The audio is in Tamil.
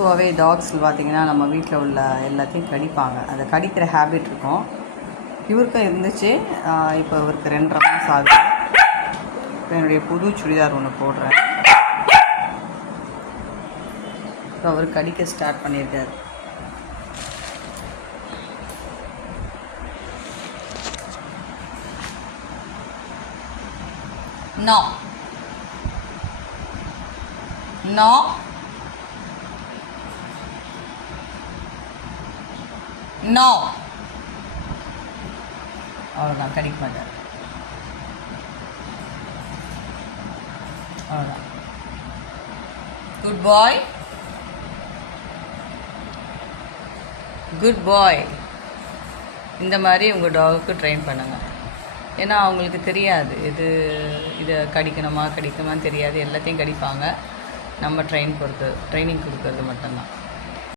பொதுவாகவே டாக்ஸில் பார்த்திங்கன்னா நம்ம வீட்டில் உள்ள எல்லாத்தையும் கடிப்பாங்க. அதை கடிக்கிற ஹேபிட் இருக்கும். இவருக்கும் இருந்துச்சு. இப்போ இவருக்கு 2.5 மாதம் ஆகுது. இப்போ என்னுடைய புது சுடிதார் ஒன்று போடுறேன். இப்போ அவர் கடிக்க ஸ்டார்ட் பண்ணியிருக்காரு. No. No. No. அவ்வளோதான், கடிக்க மாட்டார். அவ்வளோதான். குட் பாய், குட் பாய். இந்த மாதிரி உங்கள் டாகுக்கு ட்ரெயின் பண்ணுங்கள். ஏன்னா அவங்களுக்கு தெரியாது இதை கடிக்கணுமான்னு தெரியாது. எல்லாத்தையும் கடிப்பாங்க. நம்ம ட்ரைனிங் கொடுக்கறது மட்டும்தான்.